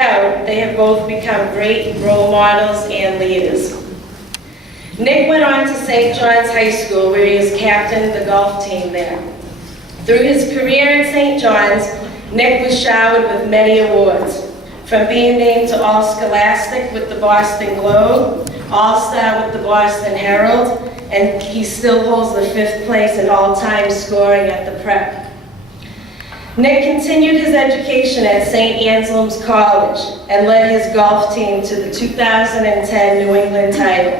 Out, they have both become great role models and leaders. Nick went on to St. John's High School, where he has captained the golf team there. Through his career at St. John's, Nick was showered with many awards, from being named to All-Scholastic with the Boston Globe, All-Star with the Boston Herald, and he still holds the 5th place in all-time scoring at the Prep. Nick continued his education at St. Anselm's College and led his golf team to the 2010 New England title,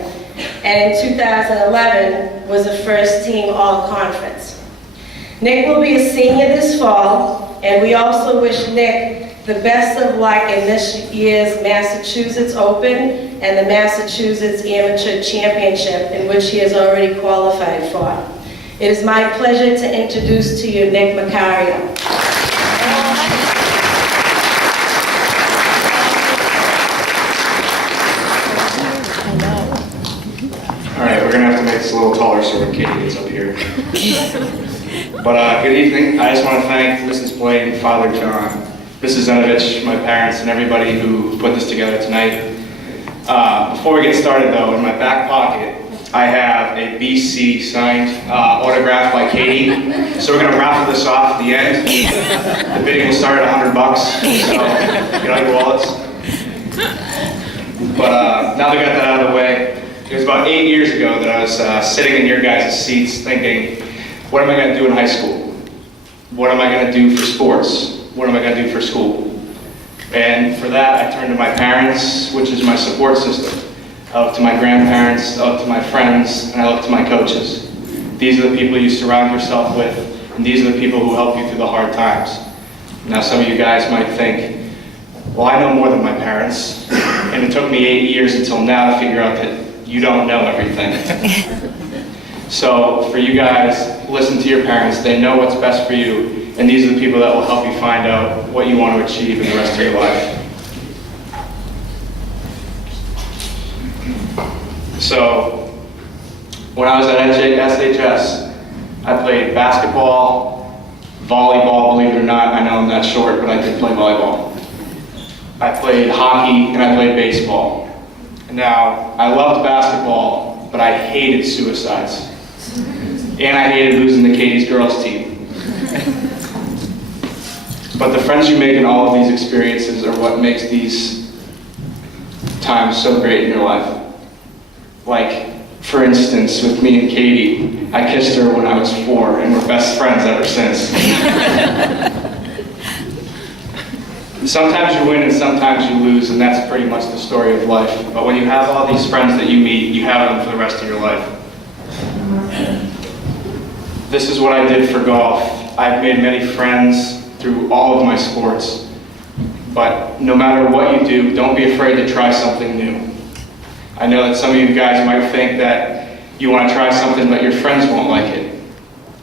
and in 2011 was a first-team All-Conference. Nick will be a senior this fall, and we also wish Nick the best of luck in this year's Massachusetts Open and the Massachusetts Amateur Championship, in which he has already qualified for. It is my pleasure to introduce to you Nick Maccario. All right, we're gonna have to make this a little taller so when Katie gets up here. But good evening. I just want to thank Mrs. Blaine, Father John, Mrs. Zenovich, my parents, and everybody who put this together tonight. Before we get started though, in my back pocket, I have a BC signed autograph by Katie. So we're gonna raffle this off at the end. The bidding will start at $100, so get out your wallets. But now that we got that out of the way, it was about 8 years ago that I was sitting in your guys' seats thinking, what am I going to do in high school? What am I going to do for sports? What am I going to do for school? And for that, I turned to my parents, which is my support system. I look to my grandparents, I look to my friends, and I look to my coaches. These are the people you surround yourself with, and these are the people who help you through the hard times. Now, some of you guys might think, well, I know more than my parents, and it took me 8 years until now to figure out that you don't know everything. So for you guys, listen to your parents. They know what's best for you, and these are the people that will help you find out what you want to achieve in the rest of your life. So when I was at SHS, I played basketball, volleyball, believe it or not. I know I'm not short, but I did play volleyball. I played hockey, and I played baseball. Now, I loved basketball, but I hated suicides. And I hated losing the Katie's girls team. But the friends you make in all of these experiences are what makes these times so great in your life. Like, for instance, with me and Katie, I kissed her when I was 4, and we're best friends ever since. Sometimes you win and sometimes you lose, and that's pretty much the story of life. But when you have all these friends that you meet, you have them for the rest of your life. This is what I did for golf. I've made many friends through all of my sports. But no matter what you do, don't be afraid to try something new. I know that some of you guys might think that you want to try something, but your friends won't like it.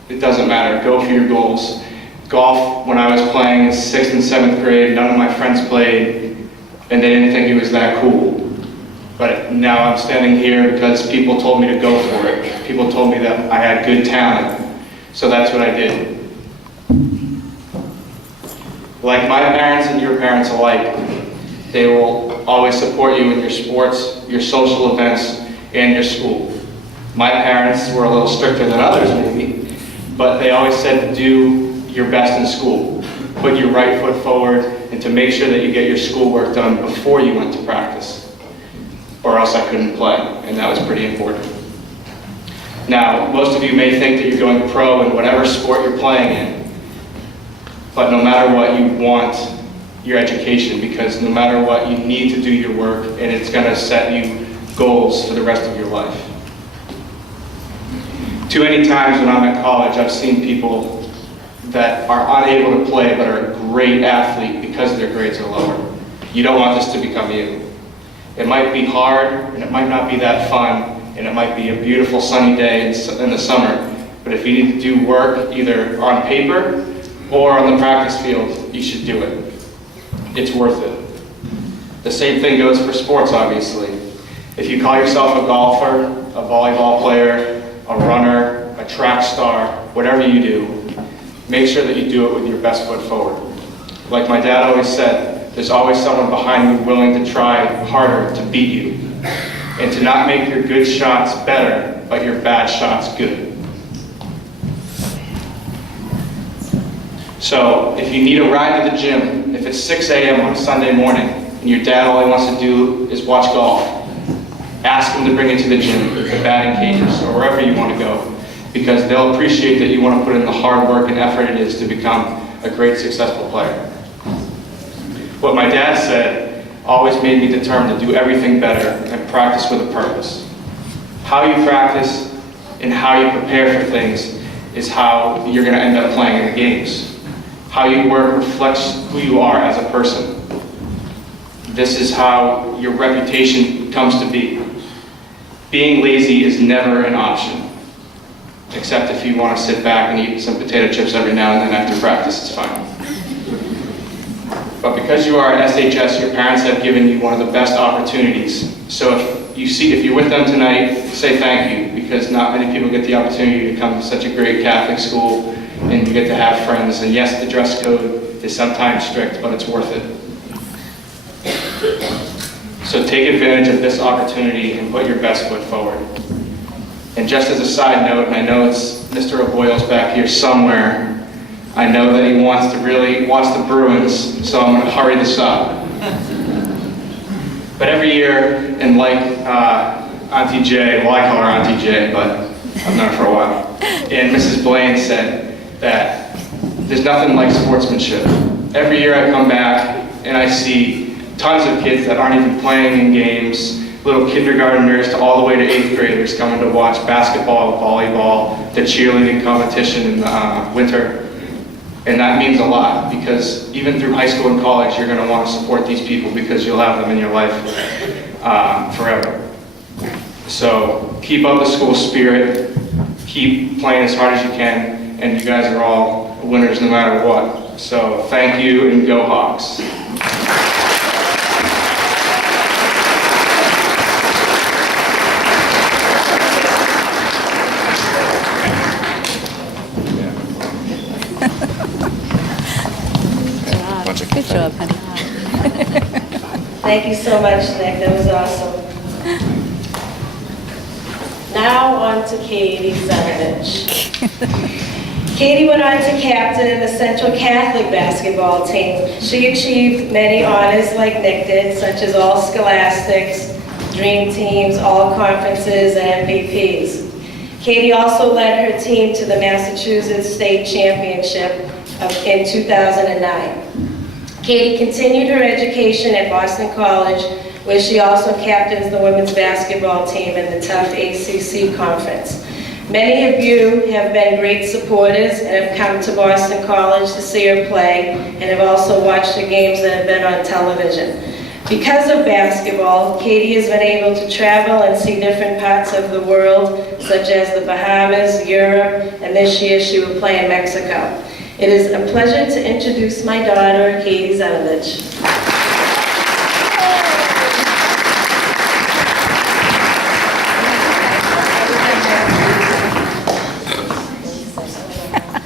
It doesn't matter. Go for your goals. Golf, when I was playing in 6th and 7th grade, none of my friends played, and they didn't think it was that cool. But now I'm standing here because people told me to go for it. People told me that I had good talent, so that's what I did. Like my parents and your parents alike, they will always support you in your sports, your social events, and your school. My parents were a little stricter than others maybe, but they always said to do your best in school. Put your right foot forward, and to make sure that you get your schoolwork done before you went to practice. Or else I couldn't play, and that was pretty important. Now, most of you may think that you're going pro in whatever sport you're playing in, but no matter what, you want your education, because no matter what, you need to do your work, and it's going to set you goals for the rest of your life. Too many times when I'm at college, I've seen people that are unable to play but are a great athlete because their grades are lower. You don't want this to become you. It might be hard, and it might not be that fun, and it might be a beautiful sunny day in the summer, but if you need to do work either on paper or on the practice field, you should do it. It's worth it. The same thing goes for sports, obviously. If you call yourself a golfer, a volleyball player, a runner, a track star, whatever you do, make sure that you do it with your best foot forward. Like my dad always said, there's always someone behind you willing to try harder to beat you, and to not make your good shots better, but your bad shots good. So if you need a ride to the gym, if it's 6 a.m. on a Sunday morning, and your dad all he wants to do is watch golf, ask him to bring you to the gym, the batting cages, or wherever you want to go, because they'll appreciate that you want to put in the hard work and effort it is to become a great, successful player. What my dad said always made me determined to do everything better and practice with a purpose. How you practice and how you prepare for things is how you're going to end up playing in the games. How you work reflects who you are as a person. This is how your reputation comes to be. Being lazy is never an option, except if you want to sit back and eat some potato chips every now and then after practice, it's fine. But because you are at SHS, your parents have given you one of the best opportunities. So if you're with them tonight, say thank you, because not many people get the opportunity to come to such a great Catholic school and you get to have friends. And yes, the dress code is sometimes strict, but it's worth it. So take advantage of this opportunity and put your best foot forward. And just as a side note, and I know it's Mr. O'Boyle's back here somewhere, I know that he wants to really watch the Bruins, so I'm going to hurry this up. But every year, and like Auntie J, well I call her Auntie J, but I've known her for a while, and Mrs. Blaine said that there's nothing like sportsmanship. Every year I come back and I see tons of kids that aren't even playing in games, little kindergartners to all the way to 8th graders coming to watch basketball, volleyball, the cheerleading competition in the winter. And that means a lot, because even through high school and college, you're going to want to support these people because you'll have them in your life forever. So keep up the school spirit, keep playing as hard as you can, and you guys are all winners no matter what. So thank you, and go Hawks. Good job, honey. Thank you so much, Nick. That was awesome. Now on to Katie Zenovich. Katie went on to captain the Central Catholic basketball team. She achieved many honors like Nick did, such as all scholastics, dream teams, all conferences, and MVPs. Katie also led her team to the Massachusetts State Championship in 2009. Katie continued her education at Boston College, where she also captains the women's basketball team in the tough ACC conference. Many of you have been great supporters and have come to Boston College to see her play, and have also watched the games that have been on television. Because of basketball, Katie has been able to travel and see different parts of the world, such as the Bahamas, Europe, and this year she will play in Mexico. It is a pleasure to introduce my daughter, Katie Zenovich.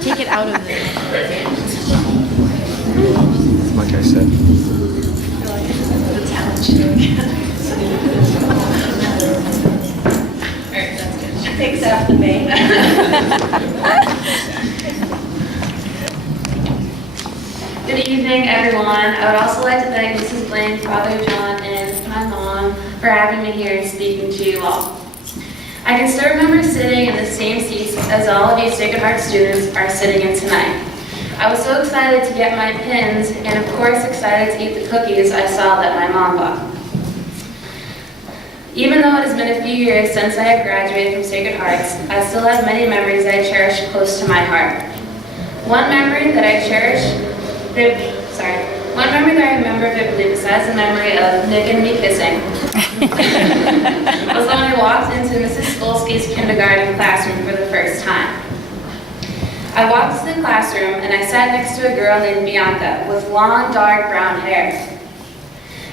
Take it out of there. Like I said. The talent show again. Alright, that's good. She takes after me. Good evening, everyone. I would also like to thank Mrs. Blaine, Father John, and my mom for having me here and speaking to you all. I can still remember sitting in the same seats as all of you Sacred Heart students are sitting in tonight. I was so excited to get my pins, and of course excited to eat the cookies I saw that my mom bought. Even though it has been a few years since I have graduated from Sacred Hearts, I still have many memories I cherish close to my heart. One memory that I remember vividly, besides the memory of Nick and me kissing, was when I walked into Mrs. Skolsky's kindergarten classroom for the first time. I walked into the classroom and I sat next to a girl named Bianca with long, dark brown hair.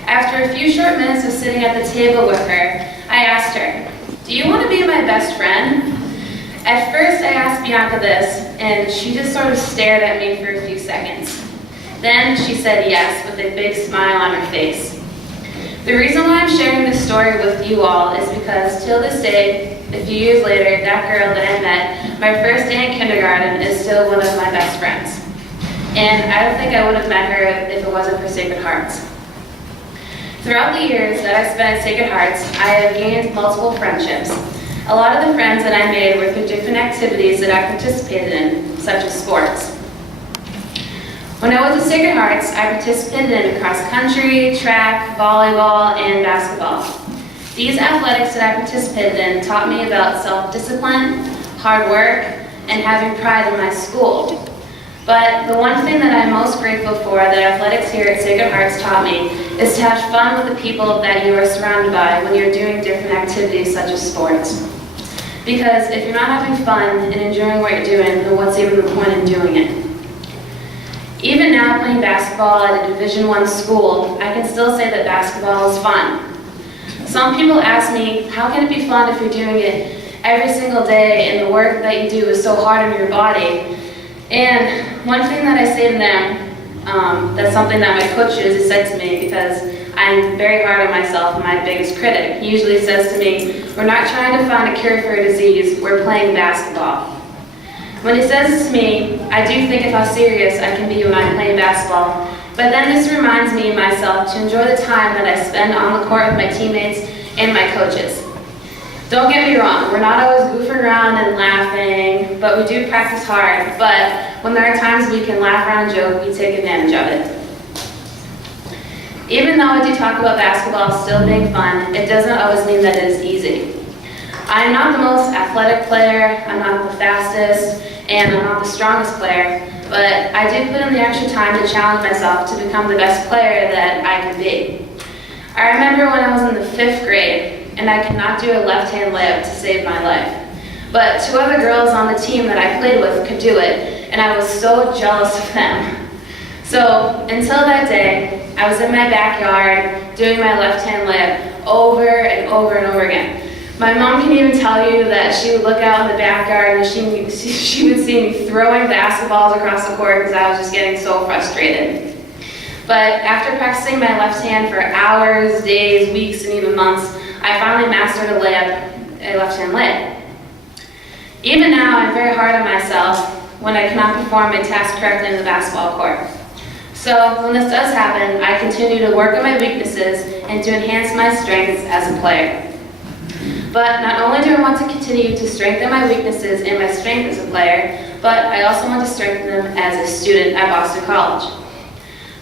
After a few short minutes of sitting at the table with her, I asked her, "Do you want to be my best friend?" At first I asked Bianca this, and she just sort of stared at me for a few seconds. Then she said yes with a big smile on her face. The reason why I'm sharing this story with you all is because till this day, a few years later, that girl that I met my first day in kindergarten is still one of my best friends. And I don't think I would have met her if it wasn't for Sacred Hearts. Throughout the years that I spent at Sacred Hearts, I have gained multiple friendships. A lot of the friends that I made were through different activities that I participated in, such as sports. When I was at Sacred Hearts, I participated in cross country, track, volleyball, and basketball. These athletics that I participated in taught me about self-discipline, hard work, and having pride in my school. But the one thing that I'm most grateful for that athletics here at Sacred Hearts taught me is to have fun with the people that you are surrounded by when you're doing different activities such as sports. Because if you're not having fun and enjoying what you're doing, then what's even the point in doing it? Even now playing basketball at a Division I school, I can still say that basketball is fun. Some people ask me, how can it be fun if you're doing it every single day and the work that you do is so hard on your body? And one thing that I say to them, that's something that my coach has said to me, because I'm very hard on myself and my biggest critic. He usually says to me, we're not trying to find a cure for a disease, we're playing basketball. When he says this to me, I do think of how serious I can be when I'm playing basketball, but then this reminds me and myself to enjoy the time that I spend on the court with my teammates and my coaches. Don't get me wrong, we're not always goofing around and laughing, but we do practice hard. But when there are times we can laugh around and joke, we take advantage of it. Even though I do talk about basketball still being fun, it doesn't always mean that it is easy. I'm not the most athletic player, I'm not the fastest, and I'm not the strongest player, but I do put in the extra time to challenge myself to become the best player that I can be. I remember when I was in the 5th grade, and I could not do a left-hand layup to save my life. But 2 other girls on the team that I played with could do it, and I was so jealous of them. So until that day, I was in my backyard doing my left-hand layup over and over and over again. My mom can even tell you that she would look out in the backyard and she would see me throwing basketballs across the court because I was just getting so frustrated. But after practicing my left hand for hours, days, weeks, and even months, I finally mastered a left-hand layup. Even now, I'm very hard on myself when I cannot perform my task correctly in the basketball court. So when this does happen, I continue to work on my weaknesses and to enhance my strengths as a player. But not only do I want to continue to strengthen my weaknesses and my strength as a player, but I also want to strengthen them as a student at Boston College.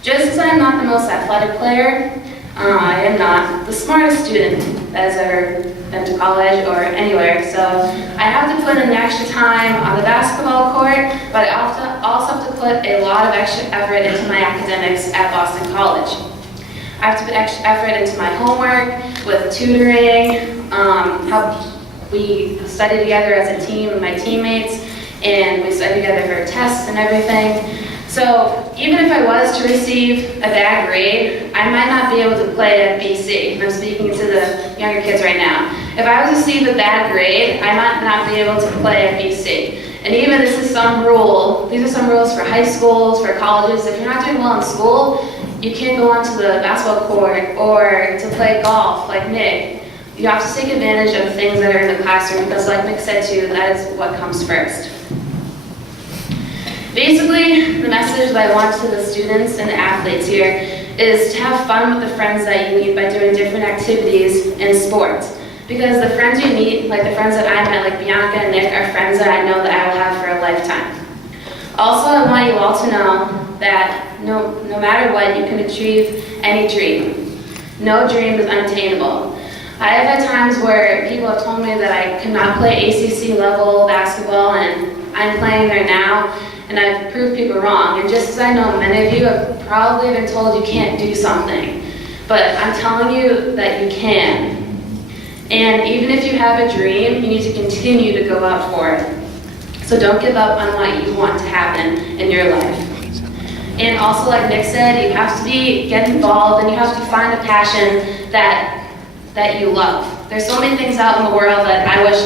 Just as I am not the most athletic player, I am not the smartest student that has ever been to college or anywhere. So I have to put in the extra time on the basketball court, but I also have to put a lot of extra effort into my academics at Boston College. I have to put extra effort into my homework, with tutoring, how we study together as a team with my teammates, and we study together for tests and everything. So even if I was to receive a bad grade, I might not be able to play at BC. And I'm speaking to the younger kids right now. If I was to receive a bad grade, I might not be able to play at BC. And even this is some rule, these are some rules for high schools, for colleges. If you're not doing well in school, you can't go onto the basketball court or to play golf like Nick. You have to take advantage of things that are in the classroom because like Nick said too, that is what comes first. Basically, the message that I want to the students and the athletes here is to have fun with the friends that you meet by doing different activities in sports. Because the friends you meet, like the friends that I met, like Bianca and Nick, are friends that I know that I will have for a lifetime. Also, I want you all to know that no matter what, you can achieve any dream. No dream is unattainable. I have had times where people have told me that I cannot play ACC level basketball, and I'm playing there now, and I've proved people wrong. And just as I know many of you have probably been told you can't do something, but I'm telling you that you can. And even if you have a dream, you need to continue to go out for it. So don't give up on what you want to happen in your life. And also, like Nick said, you have to get involved, and you have to find a passion that you love. There's so many things out in the world that I wish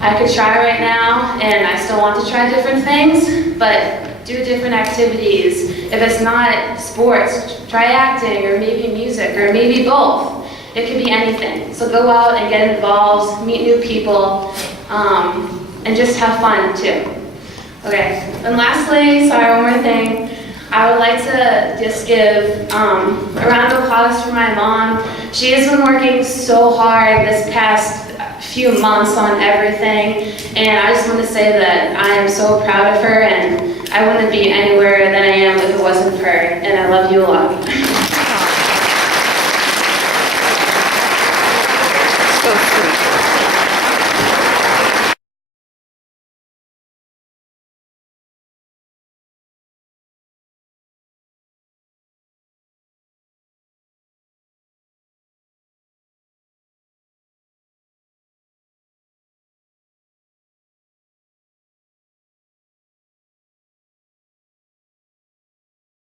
I could try right now, and I still want to try different things, but do different activities. If it's not sports, try acting or maybe music or maybe both. It could be anything. So go out and get involved, meet new people, and just have fun too. Okay, and lastly, sorry, one more thing. I would like to just give a round of applause for my mom. She has been working so hard this past few months on everything, and I just want to say that I am so proud of her, and I wouldn't be anywhere that I am if it wasn't for her, and I love you a lot.